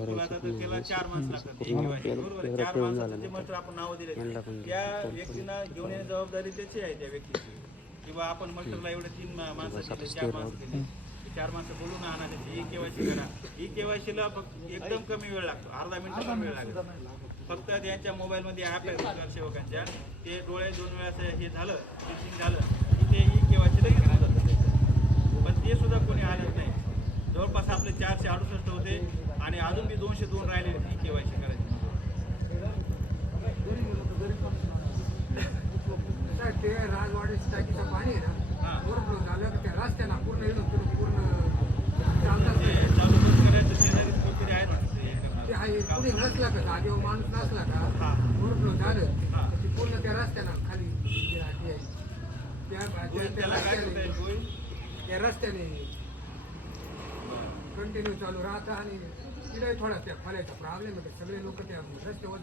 त्याला चार माणसं लागतात. एक. बरोबर? चार माणसाचं जे मटर आपण नावं दिले त्या व्यक्तींना घेऊन येण्याची जबाबदारी त्याची आहे त्या व्यक्तीची. किंवा आपण मटरला एवढे तीन माणसं दिले चार माणसं दिले चार माणसं बोलून आणा त्याची ई केवायसी करा. ई केवायसीला फक्त एकदम कमी वेळ लागतो. अर्धा मिनिट वेळ लागतो फक्त त्यांच्या मोबाईलमध्ये ॲप आहे सेवकांच्या. ते डोळे दोन वेळा हे झालं झालं की ते ई केवायसी लगेच होत. जातं. पण ते सुद्धा कोणी आलंच नाही. जवळपास आपले चारशे अडुसष्ट होते. आणि अजून बी दोनशे दोन राहिले ई केवायसी करायची. ते राजवाडीचं टाकीचं पाणी आहे. ना ओव्हरफ्लो झालं त्या रस्त्यानं पूर्ण येऊन पूर्ण ते ते ते कुणी नसला का जागेवर माणूस नसला का. ओव्हरफ्लो झालं ते पूर्ण त्या खाली ते त्या रस्त्याने कंटिन्यू चालू राहतं आणि तिथे थोडा त्या फळायचा प्रॉब्लेम आहे सगळे लोक त्या रस्त्यावर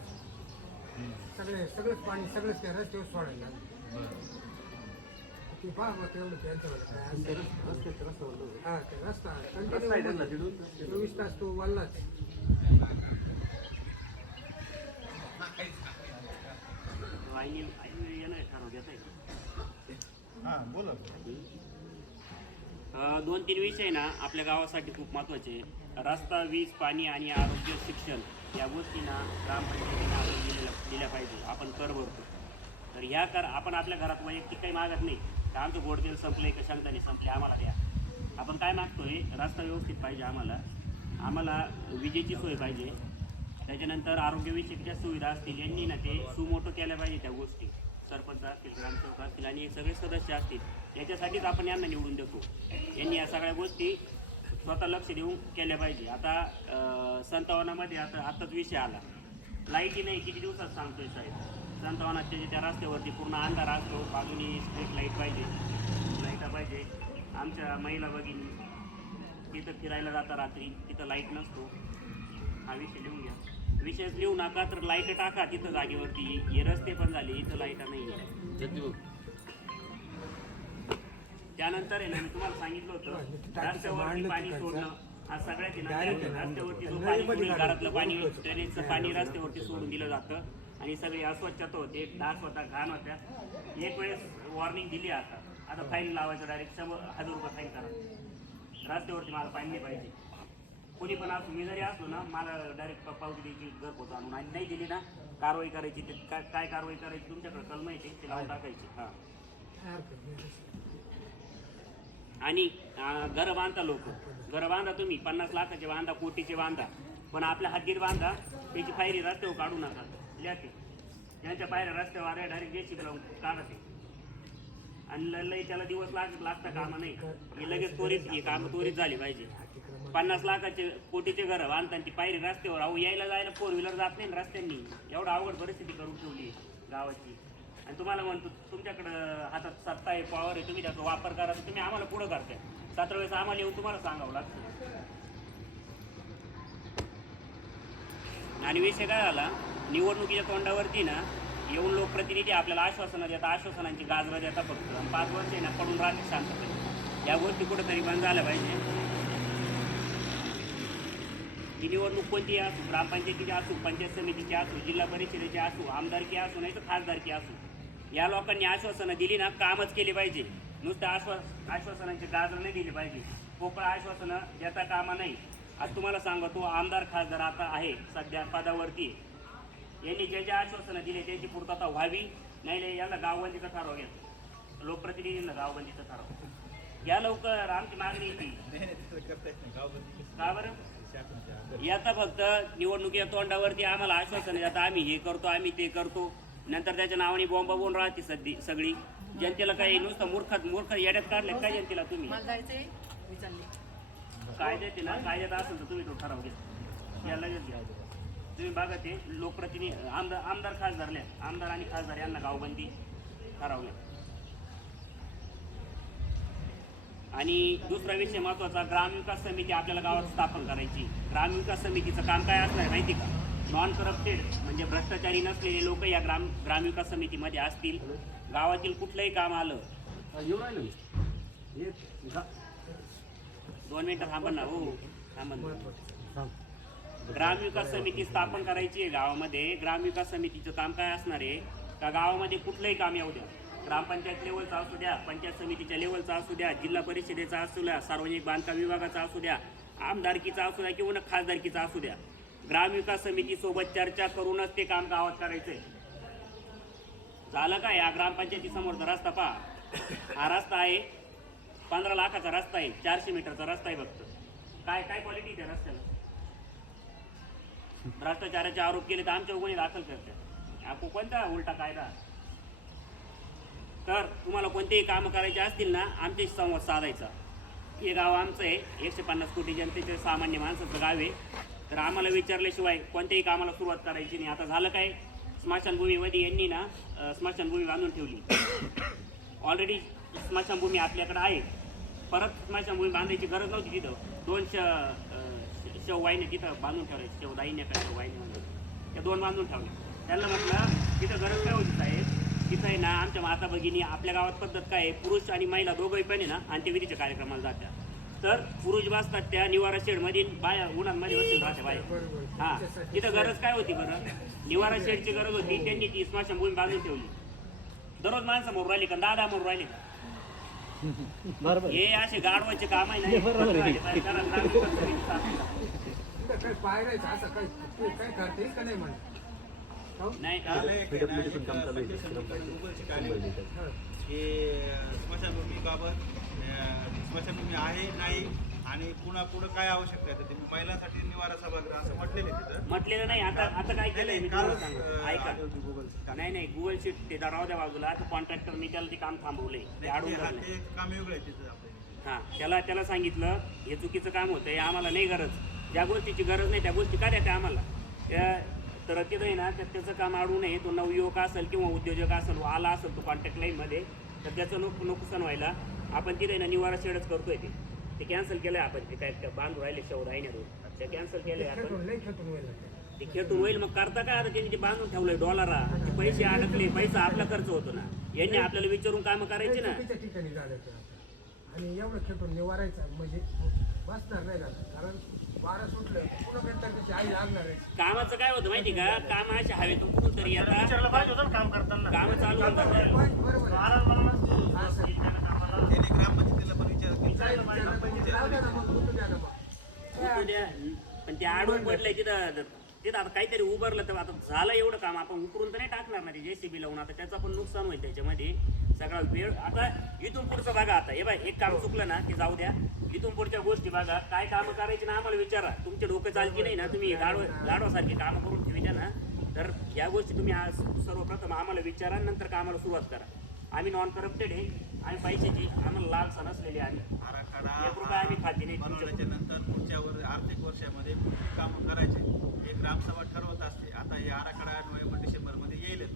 सगळे सगळंच पाणी सगळंच त्या रस्त्यावर सोडायला लागलं. ते पहा मग तेवढं त्यांचं. हा ते रस्ता कंटिन्यू चोवीस तास तो हां बोला दोन तीन विषय ना आपल्या गावासाठी खूप महत्त्वाचे आहे. रस्ता वीज पाणी आणि आरोग्य शिक्षण या गोष्टींना ग्रामपंचायतीने आपण दिलेल्या दिल्या पाहिजे. आपण कर भरतो. तर ह्या कर आपण आपल्या घरात वैयक्तिक काही मागत नाही. का आमचं गोडतेल संपले का शंकाने संपले आम्हाला द्या. आपण काय मागतोय? रस्ता व्यवस्थित पाहिजे आम्हाला. आम्हाला विजेची सोय पाहिजे. त्याच्यानंतर आरोग्यविषयक ज्या सुविधा असतील यांनी ना ते सुमोटो केल्या पाहिजे त्या गोष्टी. सरपंच असतील ग्रामसेवक असतील आणि सगळे सदस्य असतील याच्यासाठीच आपण यांना निवडून देतो. यांनी या सगळ्या गोष्टी स्वतः लक्ष देऊन केल्या पाहिजे. आता संतावनामध्ये आता आत्ताच विषय आला. लाईटी नाही किती दिवसात सांगतोय साहेब? संतावनाच्या जे त्या रस्त्यावरती पूर्ण अंधार असतो बाजूनी स्ट्रीट लाइट पाहिजे लाईटा पाहिजे. आमच्या महिला भगिनी तिथं फिरायला जाता रात्री तिथं लाइट नसतो. हा विषय लिहून घ्या. विषय लिहू नका तर लाइट टाका. तिथं जागेवरती हे रस्ते पण झाले इथं लाइट नाही त्यानंतर आहे ना मी तुम्हाला सांगितलं होतं रस्त्यावरती पाणी सोडणं हा सगळ्यात रस्त्यावरती जो पाणी घरातलं पाणी ड्रेनेजचं पाणी रस्त्यावरती सोडून दिलं जातं. आणि सगळी अस्वच्छता होते डास होता घाण होत्या. एक वेळेस वॉर्निंग दिली आता. आता फाईन लावायचं डायरेक्ट शंभर हजार रुपये फाईन करा. रस्त्यावरती मला पाणी नाही पाहिजे. कोणी पण असो मी जरी असलो ना मला डायरेक्ट पावती द्यायची घरपोच आणून आणि नाही दिली ना कारवाई करायची ते काय काय कारवाई करायची तुमच्याकडे कलम आहे ते लावून टाकायची हां. आणि घरं बांधता लोक. घरं बांधा तुम्ही पन्नास लाखाचे बांधा कोटीचे बांधा. पण आपल्या हद्दीत बांधा त्याची पायरी रस्त्यावर काढू नका. लिहा ते. त्यांच्या पायऱ्या रस्त्यावर आहे डायरेक्ट जेसी लावून काढा ते. आणि ल- लई त्याला दिवस लाग लागता कामा नाही हे लगेच त्वरित ही कामं त्वरित झाली पाहिजे. पन्नास लाखाचे कोटीचे घर बांधताना ती पायरी रस्त्यावर अहो यायला जायला फोर व्हीलर जात नाही रस्त्यांनी. एवढं अवघड परिस्थिती करून ठेवली गावाची. आणि तुम्हाला म्हणतो तुमच्याकडं हातात सत्ता आहे पॉवर आहे तुम्ही त्याचा वापर करा तर तुम्ही आम्हाला पुढं करताय. सतरा वेळेस आम्हाला येऊन तुम्हाला सांगावं लागतं. आणि विषय काय झाला? निवडणुकीच्या तोंडावरती ना येऊन लोकप्रतिनिधी आपल्याला आश्वासनं देतात आश्वासनांची गाजरं देतात फक्त. पाच वर्ष आहे ना पडून राहते शांततेत. या गोष्टी कुठेतरी बंद झाल्या पाहिजे. ही निवडणूक कोणती असो ग्रामपंचायतीची असो पंचायत समितीची असो जिल्हा परिषदेची असो आमदारकी असो नाही तर खासदारकी असो या लोकांनी आश्वासनं दिली ना कामच केले पाहिजे. नुसतं आश्वास आश्वासनांची गाजर नाही दिली पाहिजे. पोकळ आश्वासनं देता कामा नाही. आज तुम्हाला सांगतो आमदार खासदार आता आहे सध्या पदावरती यांनी जे जे आश्वासनं दिले त्याची पूर्तता व्हावी नाही याला गावबंदीचा ठराव घ्या. लोकप्रतिनिधींना गावबंदीचा ठराव. या लवकर आमची मागणी ती. येत का बरं? याचा फक्त निवडणुकीच्या तोंडावरती आम्हाला आश्वासन देतात आम्ही हे करतो आम्ही ते करतो. नंतर त्याच्या नावाने बॉम्बा बोलून राहते सध्या सगळी. जनतेला काही नुसतं मूर्खात मूर्ख येड्यात काढले काय जनतेला तुम्ही? कायद्यात ना कायद्यात असेल तर तुम्ही तो ठराव घ्या. या लगेच घ्या. तुम्ही बघा ते लोकप्रतिनिधी आमदार आमदार खासदारल्या आमदार आणि खासदार यांना गावबंदी ठरवल्या आणि दुसरा विषय महत्त्वाचा ग्रामविकास समिती आपल्याला गावात स्थापन करायची. ग्रामविकास समितीचं काम काय असणार आहे माहिती का? नॉन करप्टेड म्हणजे भ्रष्टाचारी नसलेले लोक या ग्राम ग्रामविकास समितीमध्ये असतील. गावातील कुठलंही काम आलं. दोन मिनिटं थांबा ना हो. थांबा ना. ग्रामविकास समिती स्थापन करायची आहे गावामध्ये. ग्रामविकास समितीचं काम काय असणार आहे? का गावामध्ये कुठलंही काम येऊ द्या? ग्रामपंचायत लेवलचा असू द्या पंचायत समितीच्या लेवलचा असू द्या जिल्हा परिषदेचा असू द्या सार्वजनिक बांधकाम विभागाचा असू द्या आमदारकीचा असू द्या किंवा खासदारकीचा असू द्या ग्रामविकास समितीसोबत चर्चा करूनच ते काम गावात करायचंय. झालं काय? या ग्रामपंचायती समोरचा रस्ता पहा. हा रस्ता आहे पंधरा लाखाचा रस्ता आहे चारशे मीटरचा रस्ता आहे फक्त. काय काय क्वालिटी त्या रस्त्याला? भ्रष्टाचाराचे आरोप केले तर आमच्या उघडी दाखल करतात आपण कोणता उलटा कायदा? तर तुम्हाला कोणतेही कामं करायचे असतील ना आमच्याशी संवाद साधायचा. हे गाव आमचं आहे एकशे पन्नास कोटी जनतेचे सामान्य माणसाचं गाव आहे. तर आम्हाला विचारल्याशिवाय कोणत्याही कामाला सुरुवात करायची नाही. आता झालं काय? स्मशानभूमीमध्ये यांनी ना स्मशानभूमी बांधून ठेवली. ऑलरेडी स्मशानभूमी आपल्याकडे आहे. परत स्मशानभूमी बांधायची गरज नव्हती तिथं. दोन श अं, श- तिथं बांधून ठेवायची. शेवदाईने काय शेववाहिनी म्हणतात त्या दोन बांधून ठेवल्या. त्यांना म्हटलं तिथं गरज काय होती साहेब? तिथं आहे ना आमच्या माता भगिनी आपल्या गावात पद्धत काय आहे? पुरुष आणि महिला दोघंही पण आहे ना अंत्यविधीच्या कार्यक्रमाला जात्या. तर पुरुष बसतात त्या निवारा शेडमध्ये बाया उन्हांमध्ये बसतील राहत्या बाया हा तिथं गरज काय होती बरं? निवारा शेडची गरज होती त्यांनी ती स्मशानभूमी बांधून ठेवली. दररोज माणसं मोर राहिली का? दादा मोर राहिले हे असे गाडवाचे काम आहे नाही नाही स्मशानभूमीबाबत स्मशानभूमी आहे नाही आणि पुन्हा पुढं काय आवश्यकता आहे? तर ते महिलांसाठी निवारा सभागृह असं म्हटलेलं तिथं. म्हटलेलं नाही आता आता काय नाही, केलंय मी तुम्हाला सांगतो. ऐका. कार्य. नाही नाही गुगल शीट ते राहू द्या बाजूला आता कॉन्ट्रॅक्टरनी त्याला ते काम थांबवलंय. ते हा, धरलंय. ते काम वेगळं आहे तिथं आपलं. हा त्याला त्याला सांगितलं हे चुकीचं काम होतं हे आम्हाला नाही गरज. ज्या गोष्टीची गरज नाही त्या गोष्टी का त्या आम्हाला? त्या तर तिथं आहे ना त्या त्याचं काम अडू नये. तो नवयुवक असेल किंवा उद्योजक असेल आला असेल तो कॉन्टॅक्ट लाईनमध्ये तर त्याचं नुक नुकसान व्हायला आपण तिथे ना निवारा शेडच करतोय ते. ते कॅन्सल केलंय आपण ते काय बांधून राहिले शोध आहे ना ते कॅन्सल केलंय आपण. ते खेटून होईल मग करता काय आता? त्यांनी ते बांधून ठेवलंय डॉलरा पैसे अडकले पैसा आपला खर्च होतो ना. यांनी आपल्याला विचारून कामं करायची ना. आणि एवढं खेटून निवारायचं. म्हणजे बसणार नाही ना कारण वारं सुटलं पुन्हा त्याची आई लागणार आहे. कामाचं काय होतं माहिती का? काम अशा हवेतून कुठून तरी पाहिजे होतं ना काम करताना. काम चालू होतात. पण बरोबर. आहे. महाराज मला असं. त्याने ग्रामपंचायतीला पण विचार ना मग, द्या ना मग. द्या. पण ते आडून पडलंय तिथं. तिथं आता काहीतरी उभारलं तर आता झालं एवढं काम. आपण उकरून तर नाही टाकणार ना ते जेसीबी लावून. आता त्याचं पण नुकसान होईल त्याच्यामध्ये. सगळा वेळ. आता इथून पुढचं बघा आता. हे बाय एक काम चुकलं ना ते जाऊ द्या. इथून पुढच्या गोष्टी बघा. काय कामं करायची ना आम्हाला विचारा. तुमचे डोकं चालती नाही ना तुम्ही गाडव गाडवासारखी कामं करून ठेवत्या ना तर या गोष्टी तुम्ही आज सर्वप्रथम आम्हाला विचारा नंतर कामाला सुरुवात करा. आम्ही नॉन करप्टेड आहे. आणि पैशाची आम्हाला लालसा नसलेली आहे. आराखडा एक रुपया आम्ही खाती नाही बनवल्याच्या नंतर पुढच्या वर आर्थिक वर्षामध्ये कुठली कामं करायचे. हे ग्रामसभा ठरवत असते. आता हे आराखडा नोव्हेंबर डिसेंबरमध्ये येईलच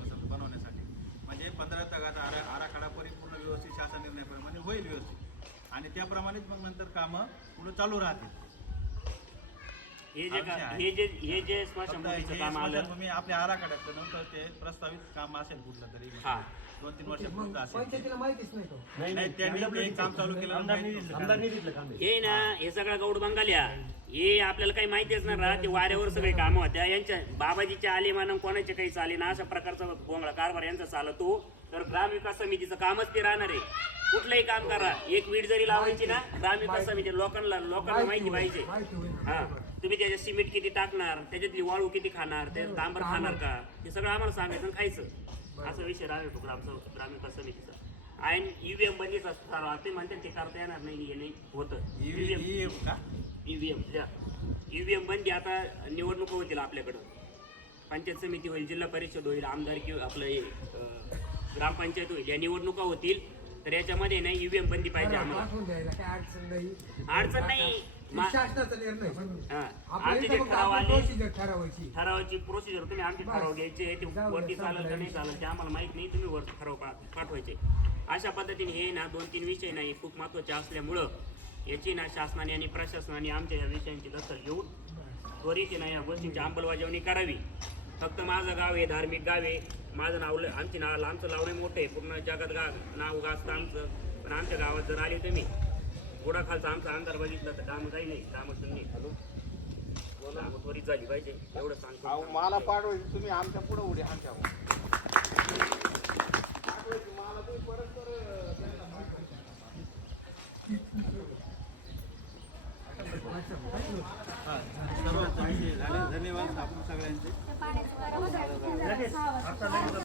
म्हणजे पंधरा तगाचा आरा आराखडा परिपूर्ण व्यवस्थित शासन निर्णयाप्रमाणे होईल व्यवस्थित. आणि त्याप्रमाणेच मग नंतर कामं पुढं चालू राहतील. हे जे का-. हे जे हे जे स्मशानभूमीचं काम आलं. आपल्या नव्हतं ते प्रस्तावित काम असेल कुठलं तरी. हा. दोन तीन असेल पंचायतीला माहितीच नाही तो. नाही त्यांनी ते काम चालू केलं. आमदार निधीतलं काम आहे. हे ना हे सगळं गौड बंगाल्या. हे आपल्याला काही माहिती असणार ना ते वाऱ्यावर सगळे कामं होत्या. यांच्या बाबाजीच्या आलेमान कोणाचे काही चाले ना अशा प्रकारचा गोंगळा कारभार यांचा चालतो. तर ग्रामविकास समितीचं कामच ते राहणार आहे. कुठलंही काम करा. एक वीट जरी लावायची ना ग्रामविकास समिती लोकांना लोकांना माहिती पाहिजे. माहिती होईल. हा. तुम्ही त्याच्यात सिमेंट किती टाकणार त्याच्यातली वाळू किती खाणार त्याच्यात डांबर खाणार का? हे सगळं आम्हाला सांगायचं आणि खायचं. असा विषय राहतो तो ग्राम ग्रामविकास समितीचा. आणि ईव्हीएम बंदीचा ठराव ते म्हणतात ते करता येणार नाही हे नाही होतं. ईव्हीएम ही. का ईव्हीएम ईव्हीएम बंदी आता निवडणुका होतील आपल्याकडं. पंचायत समिती होईल जिल्हा परिषद होईल आमदारकी आपलं हे ग्रामपंचायत होईल. या निवडणुका होतील तर याच्यामध्ये नाही ईव्हीएम बंदी पाहिजे आम्हाला. अडचण नाही. मा- शासनाचा निर्णय. हा. आपल्या आमचे इथं जे फक्त ठराव आपण आले- प्रोसिजर ठरवायची. ठरावाची प्रोसिजर तुम्ही आमचे बस. ठराव घ्यायचे ते जाऊ वरती चालत का नाही. चालत ते आम्हाला माहीत नाही तुम्ही वर ठराव पा- पाठवायचे. अशा पद्धतीने हे ना दोन तीन विषय ना हे खूप महत्त्वाचे असल्यामुळं याची ना शासनाने आणि प्रशासनाने आमच्या या विषयांची दखल घेऊन त्वरित ना या गोष्टींची अंमलबजावणी करावी. फक्त माझं गाव हे धार्मिक गाव आहे. माझं नाव ल- आमची नाव आमचं लावणे मोठं आहे. पूर्ण जगात गा नाव गाजतं आमचं. पण आमच्या गावात जर आले तुम्ही गुडाखालचा आमचा आमदार बघितलं तर कामं काही नाही कामं नाही. हॅलो? कामं त्वरित झाली पाहिजे एवढं सांगतो. अहो मला पाठवायची तुम्ही आमच्या पुढे उडी आमच्या मला तुम्ही धन्यवाद आपण सगळ्यांचे.